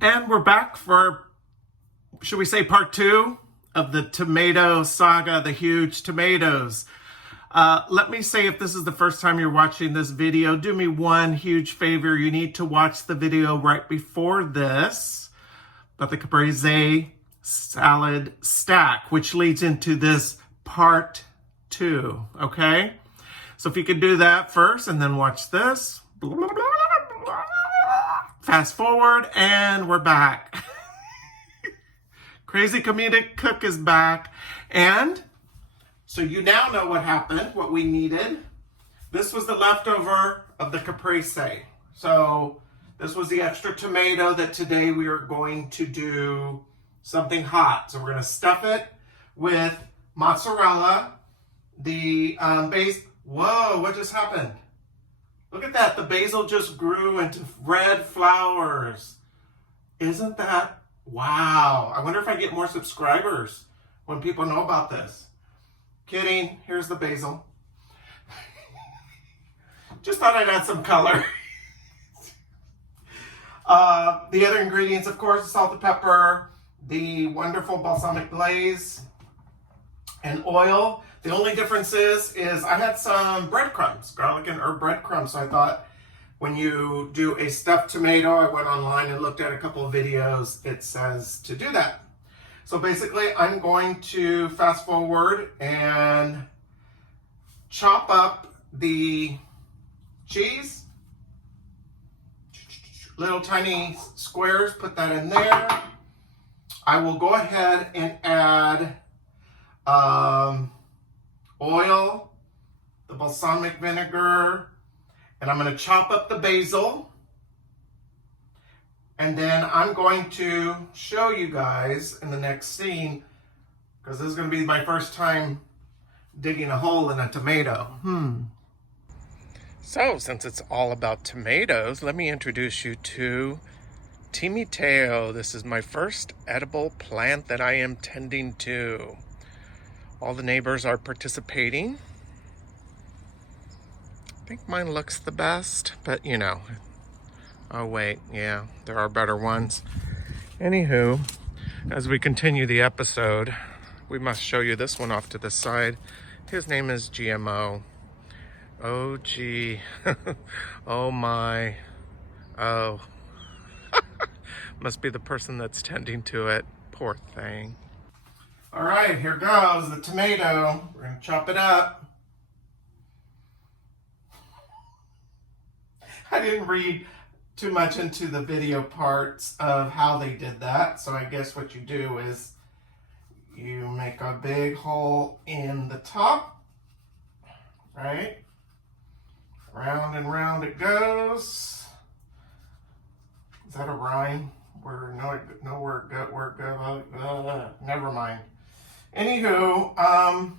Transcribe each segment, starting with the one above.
And we're back for, should we say, part 2 of the tomato saga, the huge tomatoes. Let me say, if this is the first time you're watching this video, do me one huge favor. You need to watch the video right before this about the Caprese salad stack, which leads into this part 2, okay? So if you could do that first and then watch this. Fast forward, and we're back. Crazy Comedic Cook is back. And so you now know what happened, what we needed. This was the leftover of the Caprese. So this was the extra tomato that today we are going to do something hot. So we're going to stuff it with mozzarella, the base. Whoa, what just happened? Look at that. The basil just grew into red flowers. Isn't that wow? I wonder if I get more subscribers when people know about this. Kidding. Here's the basil. Just thought I'd add some color. The other ingredients, of course, salt and pepper, the wonderful balsamic glaze, and oil. The only difference is I had some breadcrumbs, garlic and herb breadcrumbs. So I thought when you do a stuffed tomato, I went online and looked at a couple of videos. It says to do that. So basically, I'm going to fast forward and chop up the cheese, little tiny squares, put that in there. I will go ahead and add oil, the balsamic vinegar, and I'm going to chop up the basil. And then I'm going to show you guys in the next scene, because this is going to be my first time digging a hole in a tomato. So, since it's all about tomatoes, let me introduce you to Timiteo. This is my first edible plant that I am tending to. All the neighbors are participating. I think mine looks the best, but you know. Oh wait, yeah, there are better ones. Anywho, as we continue the episode, we must show you this one off to the side. His name is GMO. Oh gee, oh my, oh. Must be the person that's tending to it. Poor thing. All right, here goes the tomato. We're gonna chop it up. I didn't read too much into the video parts of how they did that. So I guess what you do is you make a big hole in the top, right? Round and round it goes. Is that a rhyme? Never mind. Anywho,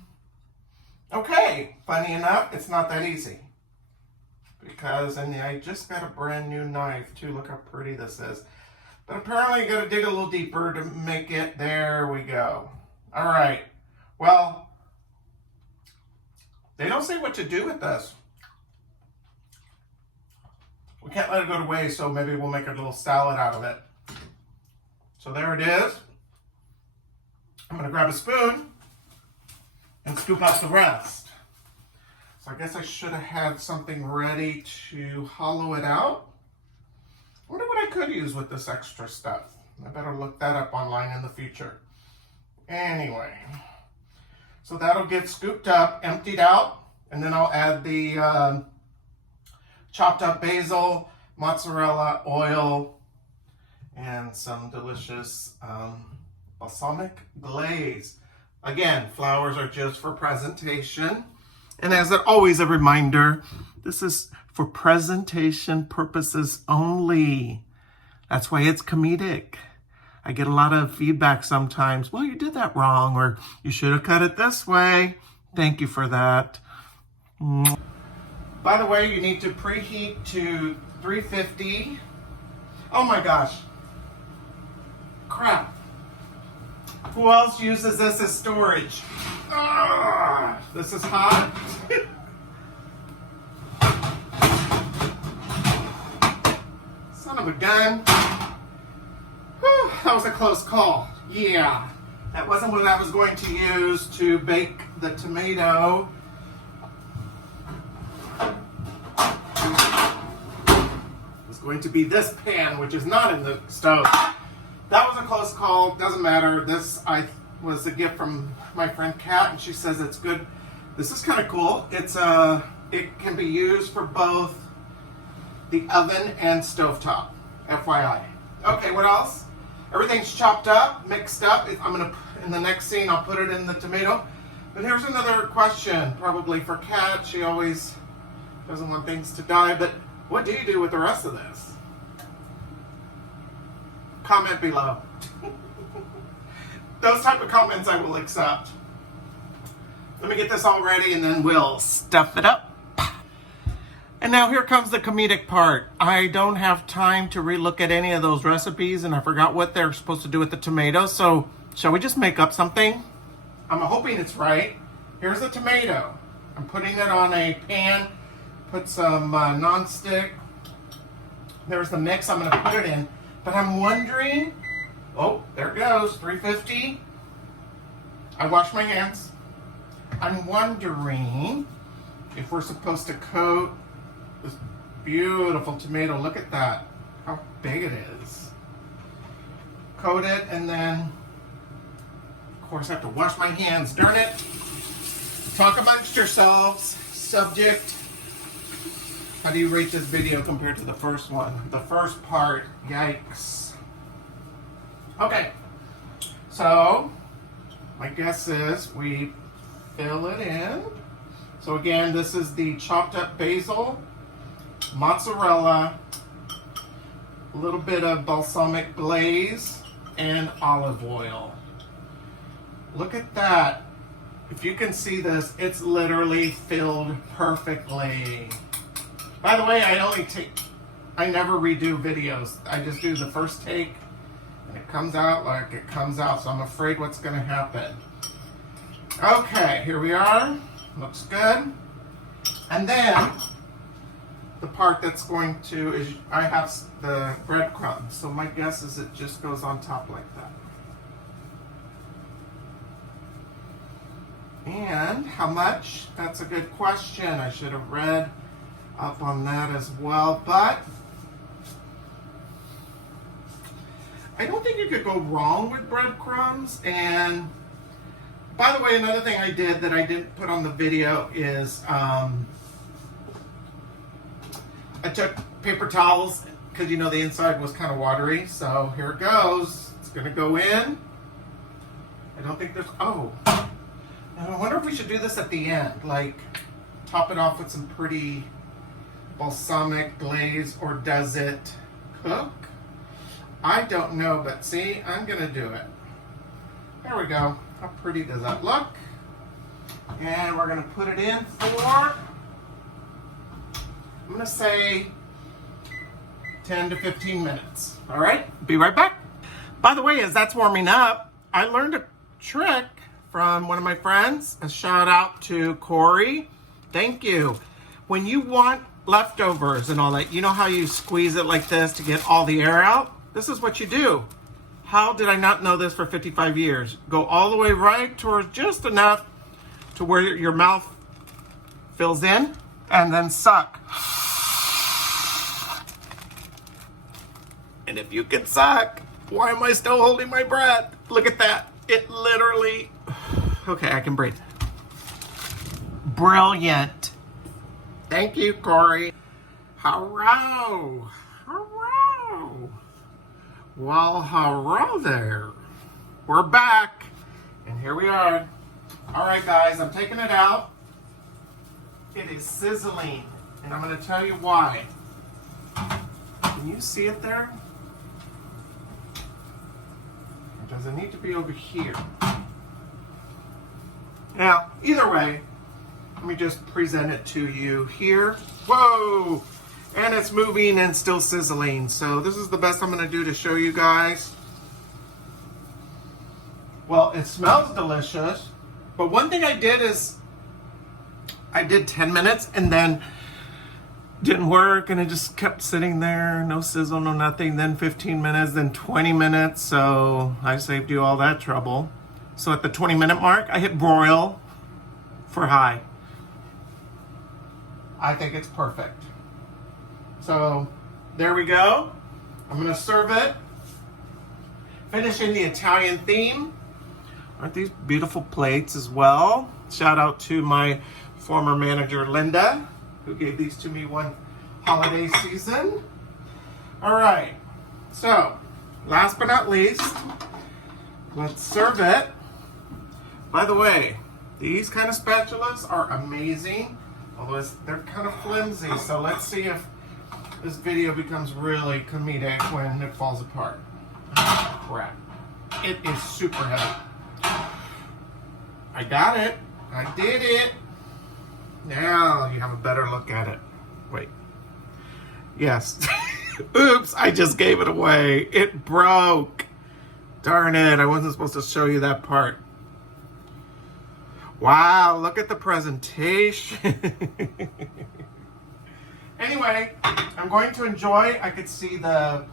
okay, funny enough, it's not that easy. Because, and I just got a brand new knife too, look how pretty this is. But apparently you gotta dig a little deeper to make it, there we go. All right, well, they don't say what to do with this. We can't let it go to waste, so maybe we'll make a little salad out of it. So there it is. I'm gonna grab a spoon and scoop out the rest. So I guess I should have had something ready to hollow it out. I wonder what I could use with this extra stuff. I better look that up online in the future. Anyway, so that'll get scooped up, emptied out, and then I'll add the chopped up basil, mozzarella, oil, and some delicious balsamic glaze. Again, flowers are just for presentation. And as always, a reminder, this is for presentation purposes only. That's why it's comedic. I get a lot of feedback sometimes. Well, you did that wrong, or you should have cut it this way. Thank you for that. By the way, you need to preheat to 350. Oh my gosh. Crap. Who else uses this as storage? This is hot. Son of a gun. that was a close call. Yeah, that wasn't what I was going to use to bake the tomato. It's going to be this pan, which is not in the stove. That was a close call. Doesn't matter. This was a gift from my friend Kat, and she says it's good. This is kind of cool. It can be used for both the oven and stovetop. FYI. Okay, what else? Everything's chopped up, mixed up. In the next scene, I'll put it in the tomato. But here's another question, probably for Kat. She always doesn't want things to die, but what do you do with the rest of this? Comment below. Those type of comments I will accept. Let me get this all ready and then we'll stuff it up. And now here comes the comedic part. I don't have time to relook at any of those recipes and I forgot what they're supposed to do with the tomatoes. So shall we just make up something? I'm hoping it's right. Here's the tomato. I'm putting it on a pan. Put some non-stick. There's the mix I'm going to put it in. But I'm wondering, oh, there it goes, 350. I washed my hands. I'm wondering if we're supposed to coat this beautiful tomato. Look at that, how big it is. Coat it and then, of course, I have to wash my hands. Darn it. Talk amongst yourselves. Subject. How do you rate this video compared to the first one? The first part, yikes. Okay, so my guess is we fill it in. So again, this is the chopped up basil, mozzarella, a little bit of balsamic glaze, and olive oil. Look at that. If you can see this, it's literally filled perfectly. By the way, I never redo videos. I just do the first take and it comes out like it comes out. So I'm afraid what's gonna happen. Okay, here we are. Looks good. And then the part that's going to, is I have the breadcrumbs. So my guess is it just goes on top like that. And how much? That's a good question. I should have read up on that as well, but I don't think you could go wrong with breadcrumbs. And by the way, another thing I did that I didn't put on the video is I took paper towels because you know the inside was kind of watery. So here it goes. It's gonna go in. I don't think there's, oh, I wonder if we should do this at the end, like top it off with some pretty balsamic glaze, or does it cook? I don't know, but see, I'm gonna do it. There we go. How pretty does that look? And we're gonna put it in for, I'm gonna say 10 to 15 minutes. All right, be right back. By the way, as that's warming up, I learned a trick from one of my friends. A shout out to Corey. Thank you. When you want leftovers and all that, you know how you squeeze it like this to get all the air out? This is what you do. How did I not know this for 55 years? Go all the way right towards just enough to where your mouth fills in, and then suck. And if you can suck, why am I still holding my breath? Look at that. It literally, okay, I can breathe. Brilliant. Thank you, Corey. Hello. Hello. Well, hello there. We're back. And here we are. All right, guys, I'm taking it out. It is sizzling. And I'm going to tell you why. Can you see it there? Or does it need to be over here? Now, either way, let me just present it to you here. Whoa! And it's moving and still sizzling. So this is the best I'm going to do to show you guys. Well, it smells delicious. But one thing I did is I did 10 minutes and then didn't work, and it just kept sitting there, no sizzle, no nothing. Then 15 minutes, then 20 minutes, so I saved you all that trouble. So at the 20-minute mark, I hit broil for high. I think it's perfect. So there we go. I'm gonna serve it. Finishing the Italian theme. Aren't these beautiful plates as well? Shout out to my former manager, Linda, who gave these to me one holiday season. All right, so last but not least, let's serve it. By the way, these kind of spatulas are amazing, although they're kind of flimsy, so let's see if this video becomes really comedic when it falls apart. Oh, crap. It is super heavy. I got it. I did it. Now you have a better look at it. Wait. Yes. Oops, I just gave it away. It broke. Darn it, I wasn't supposed to show you that part. Wow, look at the presentation. Anyway, I'm going to enjoy. I could see the...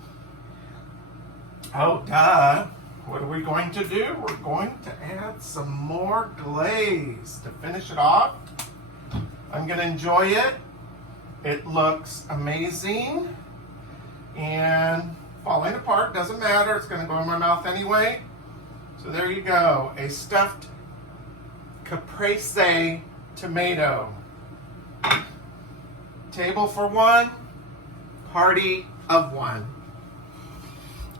Oh, duh. What are we going to do? We're going to add some more glaze to finish it off. I'm going to enjoy it. It looks amazing. And falling apart, doesn't matter. It's going to go in my mouth anyway. So there you go. A stuffed Caprese tomato. Table for one, party of one.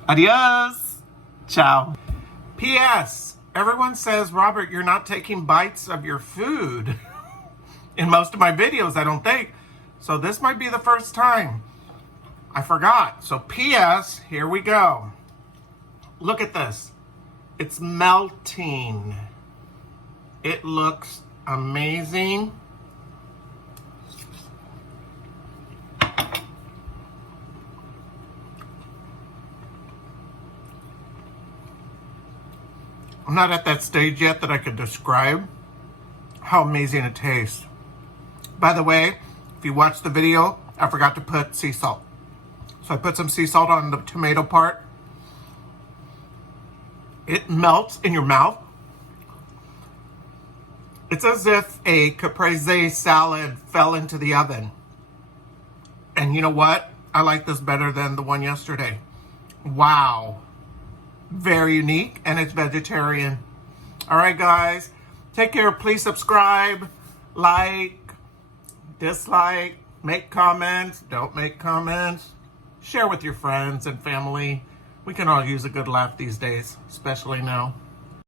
Adios. Ciao. P.S. Everyone says, Robert, you're not taking bites of your food in most of my videos, I don't think. So this might be the first time. I forgot. So P.S. Here we go. Look at this. It's melting. It looks amazing. I'm not at that stage yet that I could describe how amazing it tastes. By the way, if you watched the video, I forgot to put sea salt. So I put some sea salt on the tomato part. It melts in your mouth. It's as if a caprese salad fell into the oven. And you know what? I like this better than the one yesterday. Wow. Very unique, and it's vegetarian. All right, guys. Take care. Please subscribe, like, dislike, make comments, don't make comments. Share with your friends and family. We can all use a good laugh these days, especially now.